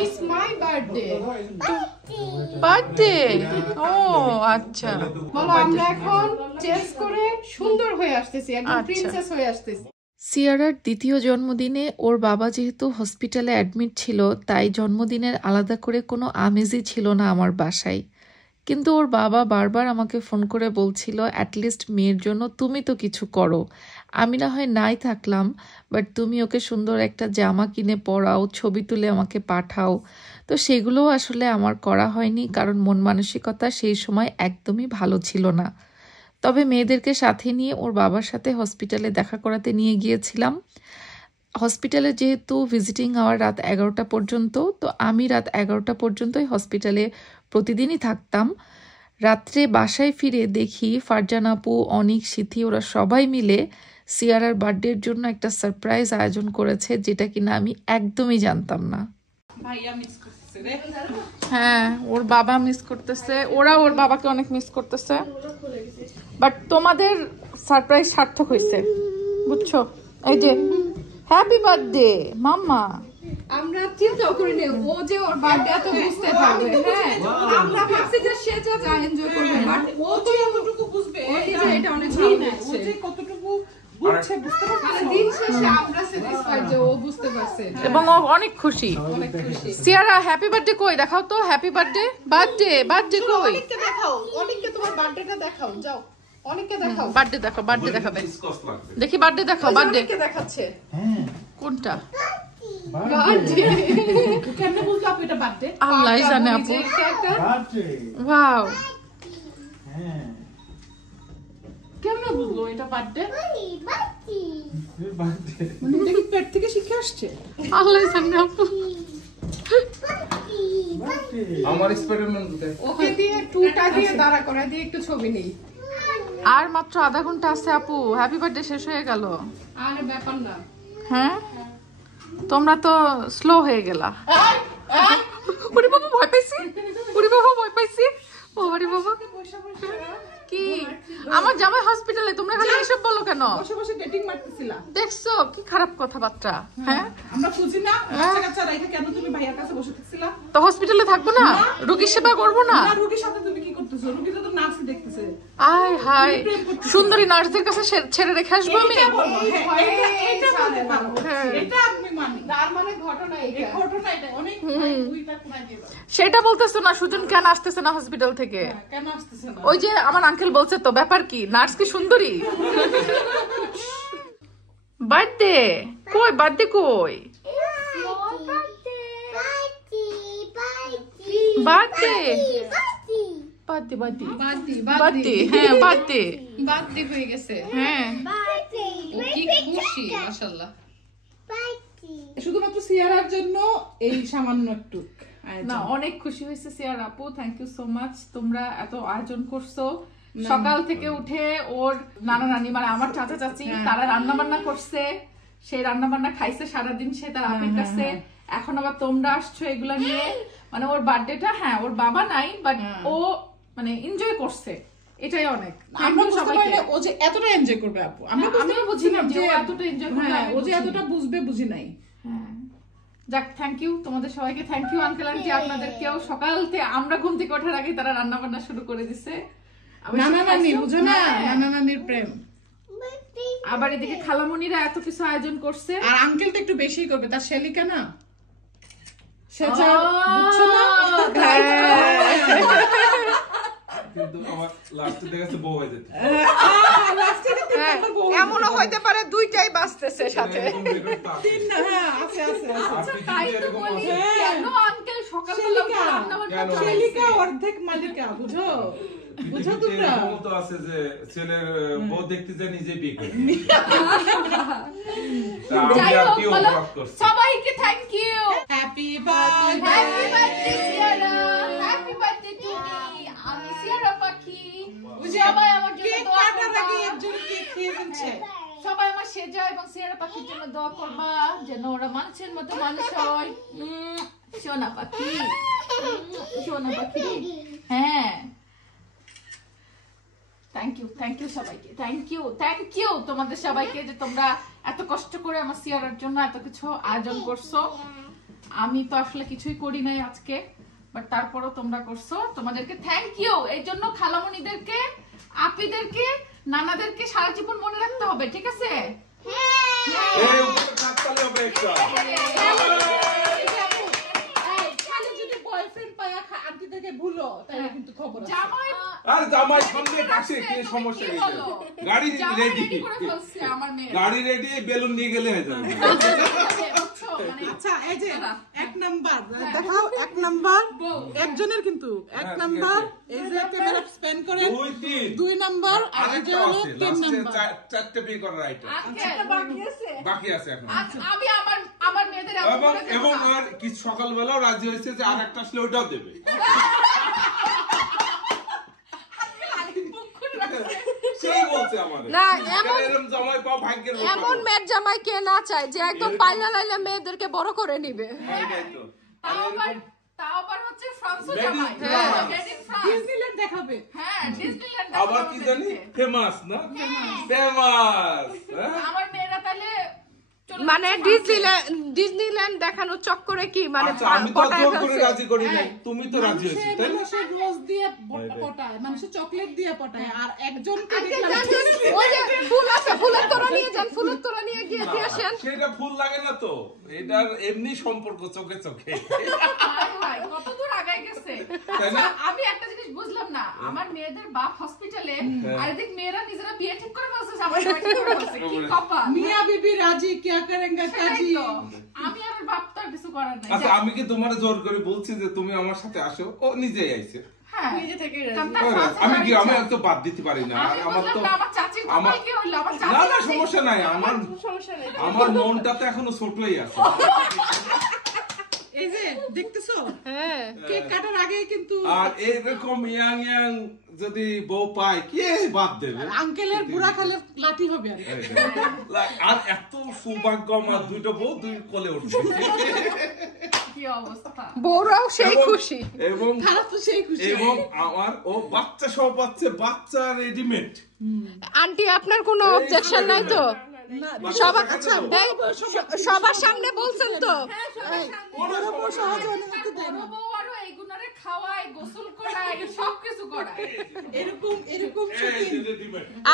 It's my birthday. Birthday ও আচ্ছা বলো আমরা এখন চেঞ্জ করে সুন্দর হয়ে আসতেছি, একদম প্রিন্সেস হয়ে আসতেছি। সিয়ারার দ্বিতীয় জন্মদিনে ওর বাবা যেহেতু হসপিটালে অ্যাডমিট ছিল, তাই জন্মদিনের আলাদা করে কোনো আমেজই ছিল না আমার বাসায়। কিন্তু ওর বাবা বারবার আমাকে ফোন করে বলছিল, অ্যাটলিস্ট মেয়ের জন্য তুমি তো কিছু করো। আমি না হয় নাই থাকলাম, বাট তুমি ওকে সুন্দর একটা জামা কিনে পরাও, ছবি তুলে আমাকে পাঠাও। তো সেগুলোও আসলে আমার করা হয়নি, কারণ মন মানসিকতা সেই সময় একদমই ভালো ছিল না। তবে মেয়েদেরকে সাথে নিয়ে ওর বাবার সাথে হসপিটালে দেখা করাতে নিয়ে গিয়েছিলাম। হসপিটালে যেহেতু ভিজিটিং আওয়ার রাত 11টা পর্যন্ত, তো আমি রাত 11টা পর্যন্তই হসপিটালে প্রতিদিনই থাকতাম। রাত্রে বাসায় ফিরে দেখি ফারজান আপু, অনিক, সিথি ওরা সবাই মিলে সিয়ারার বার্থডের জন্য একটা সারপ্রাইজ আয়োজন করেছে, যেটা কিনা আমি একদমই জানতাম না। হ্যাঁ, ওর বাবা মিস করতেছে, ওরা ওর বাবাকে অনেক মিস করতেছে, বাট তোমাদের সারপ্রাইজ সার্থক হয়েছে, বুঝছো? এই যে হ্যাপি বার্থডে মাম্মা। আমরা চিন্তাও করি না ও যে ওর বার্থডে এত বুঝতে পারবে। হ্যাঁ, আমরা ভাবছি যে সে যা এনজয় করবে, বাট ও তো এতটুকু বুঝবে, এটা অনেক ভালো লাগছে। ও যে কতটুকু বুঝছে বুঝতে পারছে, দিন শেষে আমরা স্যাটিসফাইড যে ও বুঝতে পারছে এবং ও অনেক খুশি। সিয়ারা হ্যাপি বার্থডে কই দেখাও তো, হ্যাপি বার্থডে বার্থডে কই? অনেককে দেখাও, অনেককে তোমার বার্থডেটা দেখাও, যাও অনেককে দেখাও। বার্থডে দেখাও, বার্থডে দেখাবে, দেখি বার্থডে দেখাও। বার্থডে অনেককে দেখাচ্ছে কোনটা? বার্থডে কেমনে বুঝলা আপু এটা বার্থডে? আল্লাহই জানে আপু। ওয়াও, হ্যাঁ কেমনে বুঝলো এটা বার্থডে? বার্থডে মানে এটা কি পেট থেকে শিখে আসছে? আল্লাহই জানে আপু। আমার এক্সপেরিমেন্ট ওকে দিয়ে টুটা দিয়ে দাঁড়া করে দিয়ে একটু ছবি নেই। আর মাত্র আধা ঘন্টা আছে আপু, হ্যাপি বার্থডে শেষ হয়ে গেল। আরে ব্যাপার না। হ্যাঁ, তোমরা তো স্লো হয়ে গেলা। ওরে বাবা ভয় পাইছি, ওরে বাবা ভয় পাইছি, ওরে বাবা। কি আমার জামাই হসপিটালে, তোমরা খালি এসব বলো কেন? বসে বসে ডেটিং মারতেছিলা, দেখছো কি খারাপ কথাবার্তা? হ্যাঁ, আমরা বুঝি না বাচ্চা কাচ্চা রাইখা কেন তুমি ভাইয়ার কাছে বসে থাকছিলা? তো হসপিটালে থাকবো না, রোগীর সেবা করবো না? না, রোগীর সাথে তুমি কি করতেছো? রোগী তো নার্স দেখতেছে। আয় হায়, সুন্দরী নার্সদের কাছে ছেড়ে রেখে আসবো আমি? এটা বলতে পারো, এটা আমি মানি। তার মানে ঘটনা এটা, ঘটনা এটা অনেক দুইটা কোনায় দিবা। সেটা বলতেছো না, সুজন কেন আসতেছে না হসপিটাল থেকে? কেন আসতেছে না? ওই যে আমার আঙ্কেল বলছে তো, ব্যাপার কি? নার্স কি সুন্দরী? বার্থডে কই, বার্থডে কই? বার্থডে বার্থডে বার্থডে বার্থডে, হ্যাঁ বার্থডে বার্থডে হয়ে গেছে। হ্যাঁ, ও কি খুশি মাশাআল্লাহ। শুধুমাত্র সিয়ারার জন্য এই সামান্য একটু না, অনেক খুশি হয়েছে সিয়ার আপু, থ্যাংক ইউ সো মাচ। তোমরা এত আয়োজন করছো, সকাল থেকে উঠে ওর নানা নানি মানে আমার চাচা চাচি তারা রান্না বান্না করছে, সেই রান্না বান্না খাইছে সারাদিন সে তার আপের কাছে। এখন আবার তোমরা আসছো এগুলা নিয়ে, মানে ওর বার্থডেটা, হ্যাঁ ওর বাবা নাই বাট ও মানে এনজয় করছে, এটাই অনেক। আমরা বুঝতে পারি না ও যে এতটা এনজয় করবে আপু, আমরা বুঝি না যে ও এতটা এনজয় করবে, ও যে এতটা বুঝবে বুঝি নাই। যাক, থ্যাংক ইউ তোমাদের সবাইকে, থ্যাংক ইউ আঙ্কেল আন্টি, আপনাদেরকেও। সকাল থেকে আমরা ঘুম থেকে ওঠার আগে তারা রান্না বান্না শুরু করে দিছে। নানা নানি বুঝো না, নানা নানির প্রেম। আবার এদিকে খালামণিরা এত কিছু আয়োজন করছে, আর আঙ্কেল তো একটু বেশি করবে, তার শেলিকা না সেটা বুঝছো না? কিন্তু আমার লাস্টে দেখাচ্ছে বউ হয়ে যেত। এমনও হইতে পারে দুইটাই বাঁচতেছে সাথে। তিন না, হ্যাঁ আছে আছে আছে। তাই তো বলি, কেন আঙ্কেল সকালবেলা উঠে রান্না বান্না করে? শেলিকা অর্ধেক মালিকা, বুঝো বুঝো তোমরা। এরকম তো আছে যে ছেলের বউ দেখতে যায় নিজে বিয়ে করে। যাই হোক, বলো সবাইকে thank you. Happy birthday, happy birthday Siara, happy birthday to me. আমি সিয়ারা পাখি, সবাই আমার জন্য দোয়া করবা। একজন কেক খেয়ে ফেলছে। সবাই আমার সেজা এবং সিয়ারা পাখির জন্য দোয়া করবা যেন ওরা মানুষের মতো মানুষ হয়। সোনা পাখি, সোনা পাখি। হ্যাঁ, থ্যাংক ইউ সবাইকে, থ্যাংক ইউ তোমাদের সবাইকে যে তোমরা এত কষ্ট করে আমার সিয়ারার জন্য এত কিছু আয়োজন করছো। আমি তো আসলে কিছুই করি নাই আজকে, বাট তারপরও তোমরা করছো, তোমাদেরকে থ্যাংক ইউ। এই জন্য খালামণিদেরকে, আপিদেরকে, নানাদেরকে সারা জীবন মনে রাখতে হবে, ঠিক আছে? গাড়ি রেডি, বেলুন নিয়ে গেলে হয়ে যাবে। আচ্ছা এই যে এক নাম্বার দেখাও, এক নাম্বার একজনের, কিন্তু এক নাম্বার এই যে ক্যামেরা স্প্যান করে 2 নাম্বার, আর এই যে হলো 3 নাম্বার, চারটে পে করার আইটেম বাকি আছে এখন। আমি আমার মেয়েদের এবং আর কি সকালবেলাও রাজি হয়েছে যে আর একটা আসলে ওটাও দেবে। এমন মেয়ের জামাই কে না চায় যে একদম পাইলা লাইলা মেয়েদেরকে বড় করে নিবে। তাও আবার হচ্ছে ফ্রান্সের জামাই, ডিজনিল্যান্ড দেখাবে। হ্যাঁ, ডিজনিল্যান্ড আবার কি জানি ফেমাস না, ফেমাস। আমার মেয়েরা তাহলে মানে ডিজনিল্যান্ড দেখানোর চক্করে কি মানে আমি তো জোর করে রাজি করি নাই, তুমি তো রাজি হয়েছো তাই না? মানুষের রোজ দিয়ে পটায়, মানুষের চকলেট দিয়ে পটায়, আর একজনকে ওই যে ফুল আছে, ফুলের তোড়া নিয়ে যান, ফুলের তোড়া নিয়ে গিয়ে দিয়ে আসেন। সেটা ফুল লাগে না তো, এটার এমনি সম্পর্ক চোখে চোখে। কত দূর আগায় গেছে। আমি একটা জিনিস বুঝলাম না, আমার মেয়েদের বাপ হসপিটালে, আর এদিক মেয়েরা নিজেরা বিয়ে ঠিক করে বলছে, আমার ঠিক করে বলছে, কি কপাল। মিয়া বিবি রাজি, কিয়া করেঙ্গা কাজী। আমি আর বাপ তো কিছু করার নাই। আচ্ছা, আমি কি তোমার জোর করে বলছি যে তুমি আমার সাথে আসো? ও নিজেই আইছে। আমি তো বাদ দিতে পারি না, আমার তো না না সমস্যা নাই, আমার মনটা তো এখনো ছোটই আছে। এই যে দেখতেছো, হ্যাঁ, কেক কাটার আগে কিন্তু আর এরকম ইয়াং ইয়াং যদি বউ পায় কে বাদ দেবে? আঙ্কেলের বুড়া খালে লাঠি হবে। আর এত সৌভাগ্য আমার, দুইটা বউ দুই কোলে উঠবে, কি অবস্থা। বউরাও সেই খুশি এবং খারাপ তো সেই খুশি। এবং আমার ও বাচ্চা সব পাচ্ছে, বাচ্চা রেডিমেড। আন্টি আপনার কোনো অবজেকশন নাই তো? সবার আচ্ছা সবার সামনে বলছেন তো?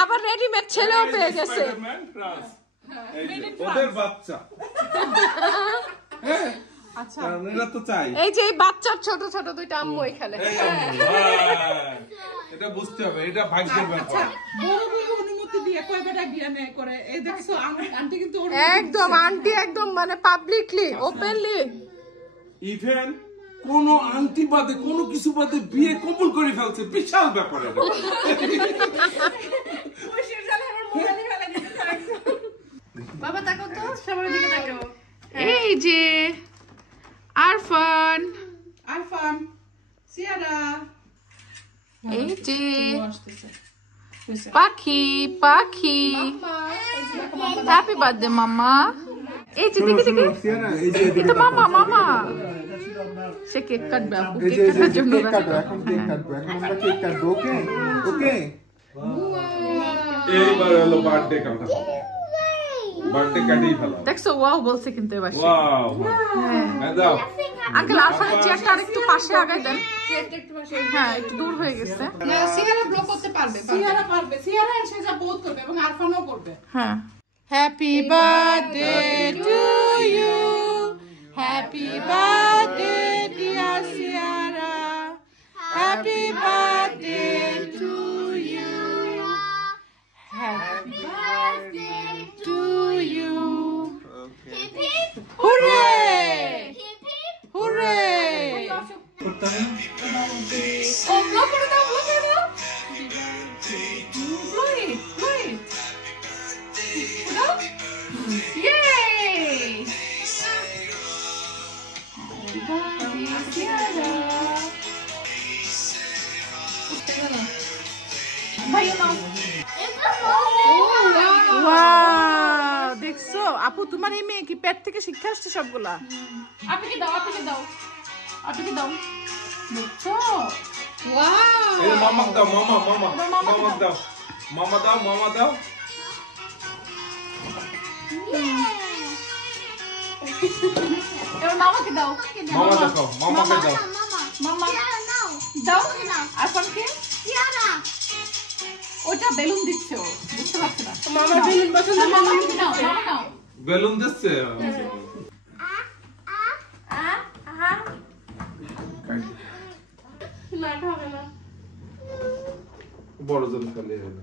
আবার রেডিমেড ছেলেও পেয়ে গেছে। ওদের বাচ্চা। আচ্ছা, এই যে বাচ্চার ছোট ছোট দুইটা আম্মু এখানে। এটা বুঝতে হবে, এটা ভাগ্যের ব্যাপার। অনুমতি দিয়ে কয় বেটা বিয়ে নেয় করে, এই দেখছো আন্টি কিন্তু একদম আন্টি একদম মানে পাবলিকলি ওপেনলি, ইভেন কোন আন্টি বাদে কোনো কিছু বাদে বিয়ে কবুল করে ফেলছে, বিশাল ব্যাপার এটা। বাবা তাকো তো, সবার দিকে তাকো। এই যে আরফান, সিয়ারা, এই যে পাখি, পাখি, হ্যাপি বার্থডে মামা। এই যে দেখি দেখি, এটা মামা, মামা সে কেক কাটবে, আপু কেক কাটার জন্য এখন কেক কাটবো, এখন আমরা কেক কাটবো। ওকে ওকে, এইবার হলো বার্থডে কাটা, বার্থডে কাটেই ফেলা। দেখছো ওয়াও বলছে কিন্তু এবার। ওয়াও, হ্যাঁ দাও আঙ্কেল, আরফানের চেয়ারটা আরেকটু পাশে আগাই দেন, চেয়ারটা একটু পাশে, হ্যাঁ একটু দূর হয়ে গেছে। না সিয়ারা ব্লক করতে পারবে, সিয়ারা পারবে, সিয়ারা এসে যা বহুত করবে এবং আরফানও করবে। হ্যাঁ। Happy birthday to you, happy birthday dear Siara, happy birthday to you, happy birthday to you. Hurray hurray. ও ব্লক করে দাও, ব্লক করে দাও। Wait, wait. Yay! দেখছো আপু, তোমার এই মেয়ে কি পেট থেকে শিক্ষা আসছে সবগুলা? আপনি দাও, আপনি দাও, আপনি দাও। দেখছো? এই মামা দাও, মামা মামা মামা দাও, মামা দাও, মামা দাও। এবার মামাকে দাও মামা দেখো, মামাকে দাও। মামা দাও আরফানকে ওটা বেলুন দিচ্ছে ও বুঝতে পারছে না মামার বেলুন পছন্দ মামা নাও মামা নাও বেলুন দিচ্ছে। বড় জন খালি হলো।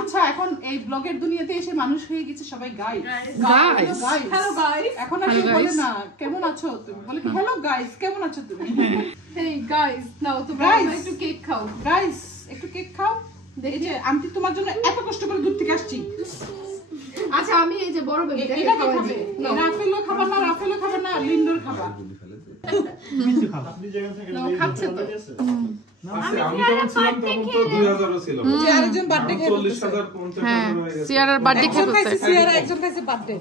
আচ্ছা এখন এই ব্লগের দুনিয়াতে এসে মানুষ হয়ে গেছে সবাই গাইস Guys. হ্যালো গাইস এখন আর কেউ বলে না কেমন আছো তুমি বলে কি হ্যালো গাইস কেমন আছো তুমি হেই গাইস নাও তোমরা Guys. একটু কেক খাও গাইস একটু কেক খাও এই যে আমি তোমার জন্য এত কষ্ট করে দূর থেকে আসছি আচ্ছা আমি এই যে বড় বেবিটাকে এটা কে খাওয়াই খাবে দিই রাফেলও খাবার না রাফেলও খাবার না লিন্ডোর খাবার নাও খাচ্ছে তো আছে, আমি যখন ছিলাম তখন তো 2000 ছিল। যে আরেকজন বার্থডে এখন 40,000 50,000 হয়ে গেছে। সিয়ারার বার্থডে একজন খাইছে সিয়ারা একজন খাইছে বার্থডে